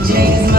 Good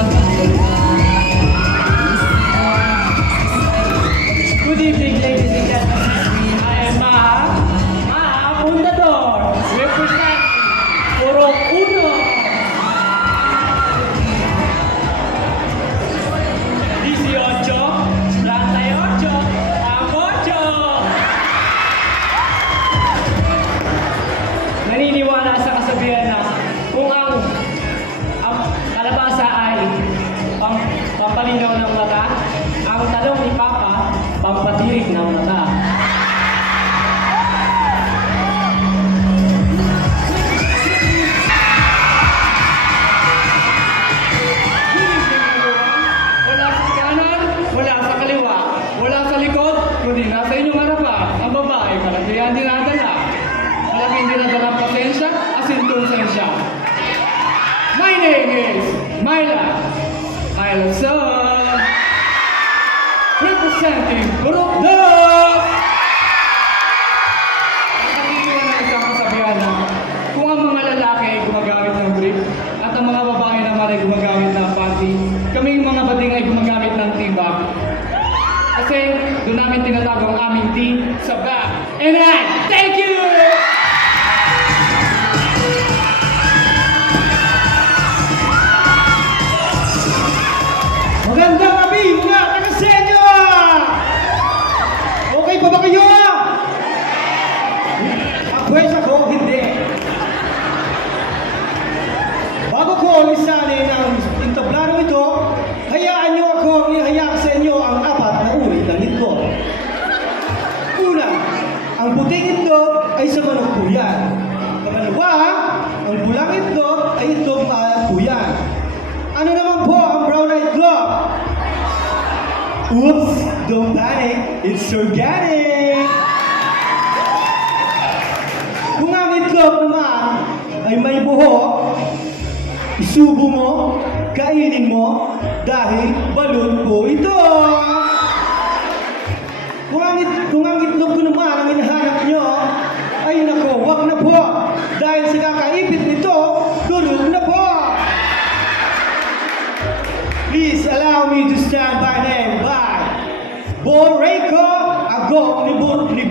ang dinadala ang pasensya, asintong sensya. My name is Myla. Myla Son. Representing Group Dog. Nakikita na isang kasabihan na kung ang mga lalaki ay gumagamit ng brief at ang mga babae naman ay gumagamit ng panty, kaming mga bading ay gumagamit ng tibag. Kasi doon namin tinatago ang aming D sa back. And I thank you! Ay sa manok po yan. Pangalawa, ang pulang itlog ay itlog na po yan. Ano naman po ang brown itlog? Oops! Don't panic! It's organic! Kung ang itlog naman ay may buhok, isubo mo, kainin mo, dahil balon po ito! Kung ang, it- kung ang itlog ko naman ang hinahanap nyo, ay nako, wag na po! Dahil sa kakaipit nito, durog na po! Please allow me to stand by name by Borreco Agong ni,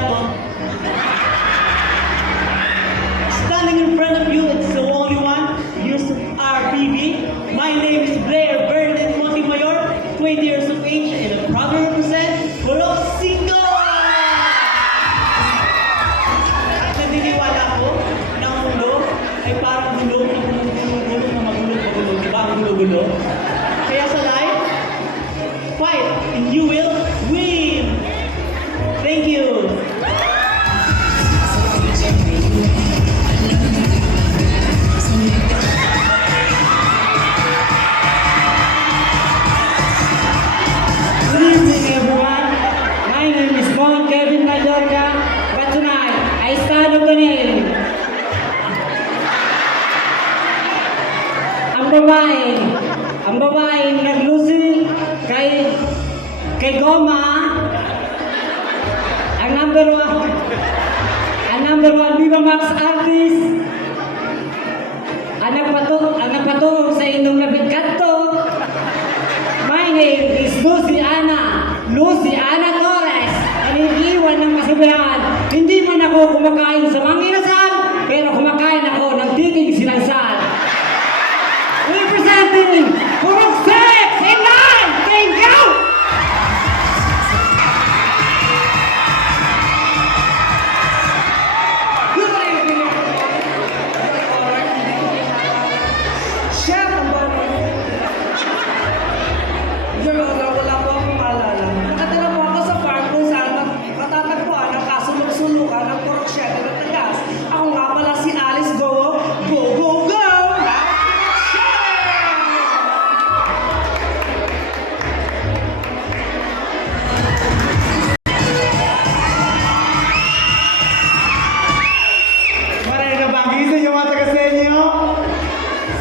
Gracias. Panginoon Kevin Mallorca, but tonight, I stand on the name. Ang babae, ang babae naglusi kay kay Goma, ang number one, ang number one Viva Max artist, ang nagpatulong, ang nagpatulong sa inyong labit kanto, my name is Lucy Anna, Lucy Anna, kaibigan, hindi man ako kumakain.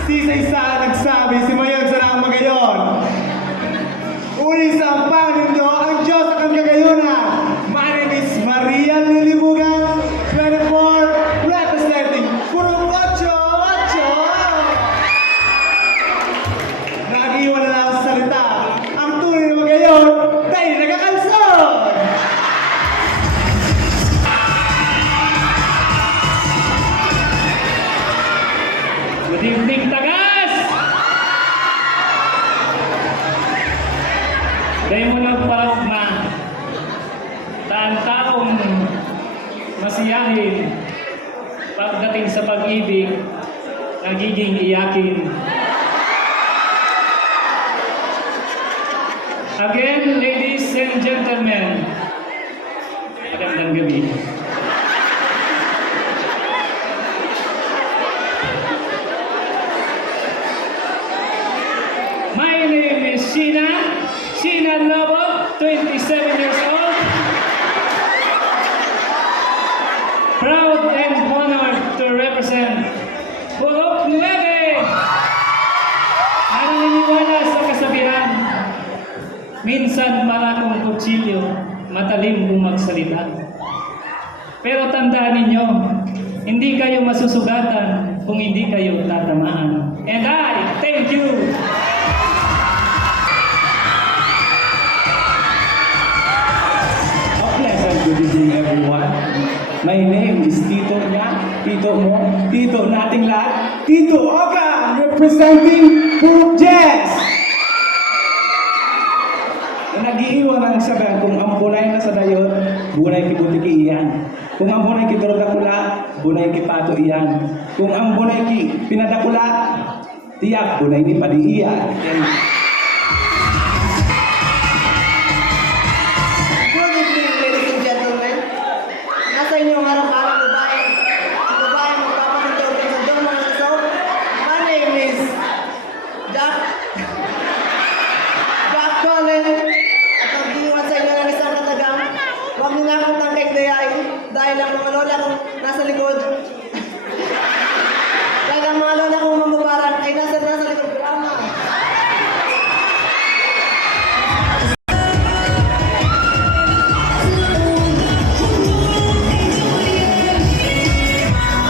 Si isa nagsabi, si Mayon sa nang magayon. Uri sa panindo, Dahil mo nagparaugma, taan taong masiyahin pagdating sa pag-ibig, nagiging iyakin. Again, ladies and gentlemen, magandang gabi. Sheena Lobo, 27 years old. Proud and honored to represent Purok Nueve. Naniniwala sa kasabihan, minsan malakong kutsilyo, matalim kung magsalita. Pero tandaan ninyo, hindi kayo masusugatan kung hindi kayo tatamaan. And I thank you. Good evening everyone. My name is Tito niya, Tito mo, Tito nating lahat, Tito Oga, representing Purok Jazz! Na nag-iiwan ang sabihan kung ang bunay na sa dayon, bunay kibutiki iyan. Kung ang bunay ki dakula, bunay ki pato iyan. Kung ang bunay ki pinadakula, tiyak bunay ni padi iyan. Senhora